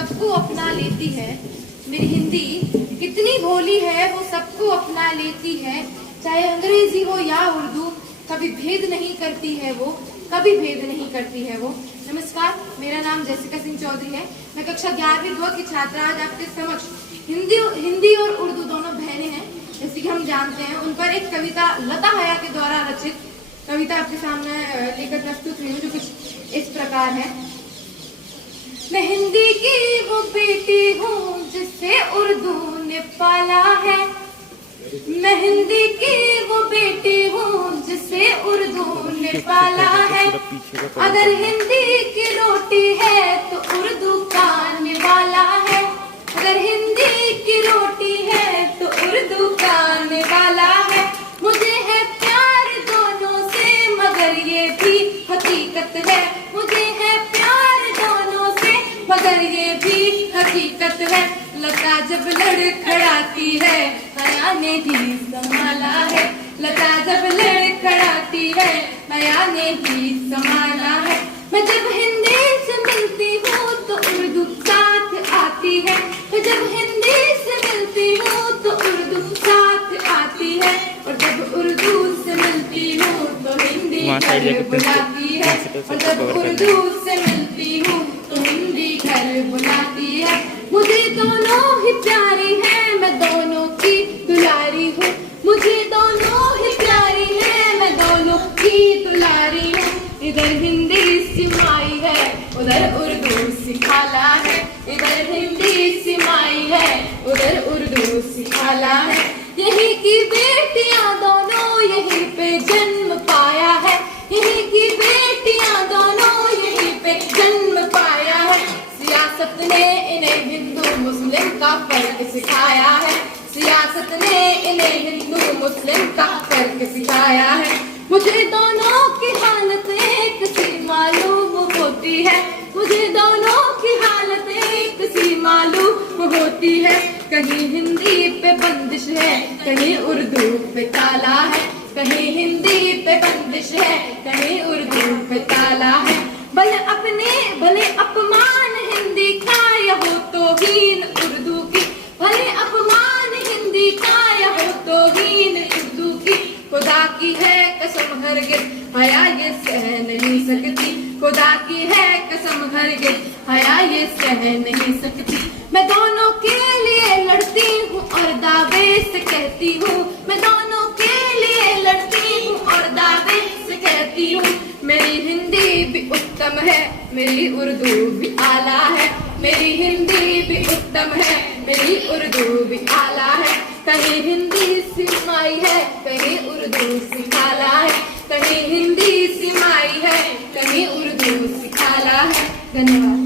सबको अपना लेती है। मेरी हिंदी कितनी भोली है, वो सबको अपना लेती है। चाहे अंग्रेजी हो या उर्दू, कभी भेद नहीं करती है वो, कभी भेद नहीं करती है वो। नमस्कार, मेरा नाम जैसिका सिंह चौधरी है। मैं कक्षा 11वीं 2 की छात्रा आज आपके समक्ष हिंदी और उर्दू दोनों बहनें हैं, जैसे कि हम जानते हैं। उन पर एक कविता लता हया के द्वारा रचित कविता आपके सामने लेकर प्रस्तुत हुई हूँ, जो कुछ इस प्रकार है। मैं हिंदी की वो बेटी हूँ जिसे उर्दू ने पाला है। मैं हिंदी की वो बेटी हूँ जिसे उर्दू ने पाला है। अगर हिंदी की रोटी है तो उर्दू का निवाला है। अगर हिंदी की रोटी है तो उर्दू का निवाला है। मुझे है प्यार दोनों से, मगर ये भी हकीकत है। मुझे है प्यार दोनों से, मगर ये भी हकीकत है। लता जब लड़खड़ाती है, हया ने ही संभाला है। लता जब लड़खड़ाती है, हया ने ही संभाला है। मैं जब हिंदी से मिलती हूँ तो उर्दू साथ आती है। मैं जब हिंदी से मिलती हूँ तो उर्दू साथ आती है। और जब उर्दू से मिलती हूँ तो हिंदी घर बुलाती है। और जब उर्दू से मिलती हूँ तो हिंदी घर बुलाती है। मुझे दोनों ही प्यारी है, मैं दोनों की दुलारी हूँ। मुझे दोनों ही प्यारी है, मैं दोनों की दुलारी हूँ। इधर हिंदी सिमाई है, उधर उर्दू सिखाला है। इधर हिंदी सिमाई है, उधर उर्दू सिखाला है। यही की बेटियां दोनों यहीं पे जन्म पाया है। यहीं की बेटियां दोनों यहीं पे जन्म पाया है। सियासत ने इन्हें हिंदू मुस्लिम का फर्क सिखाया है। सियासत ने इन्हें हिंदू मुस्लिम का फर्क सिखाया है। मुझे दोनों की हालत एक सी मालूम होती है। मुझे दोनों की हालत एक सी मालूम होती है। कहीं हिंदी पे बंदिश है, कहीं उर्दू पे ताला है। कहीं हिंदी पे बंदिश है, कहीं उर्दू पे ताला है। भले अपमान हिंदी का या हो तौहीन उर्दू की। भले अपमान हिंदी का या हो तौहीन उर्दू की। खुदा की है कसम हरगिज़ हया ये सह नहीं सकती। खुदा की है कसम हरगिज़ हया ये सह नहीं सकती। मैं दोनों के लिए लड़ती हूँ और दावे से कहती हूँ। मैं दोनों के लिए लड़ती हूँ और दावे से कहती हूँ। मेरी हिंदी भी उत्तम है, मेरी उर्दू भी आला है। मेरी हिंदी भी उत्तम है, मेरी उर्दू भी आला है। कहीं हिंदी सिमाई है, कहीं उर्दू सिखाला है। कहीं हिंदी सिमाई है, कहीं उर्दू सिखाला है। धन्यवाद।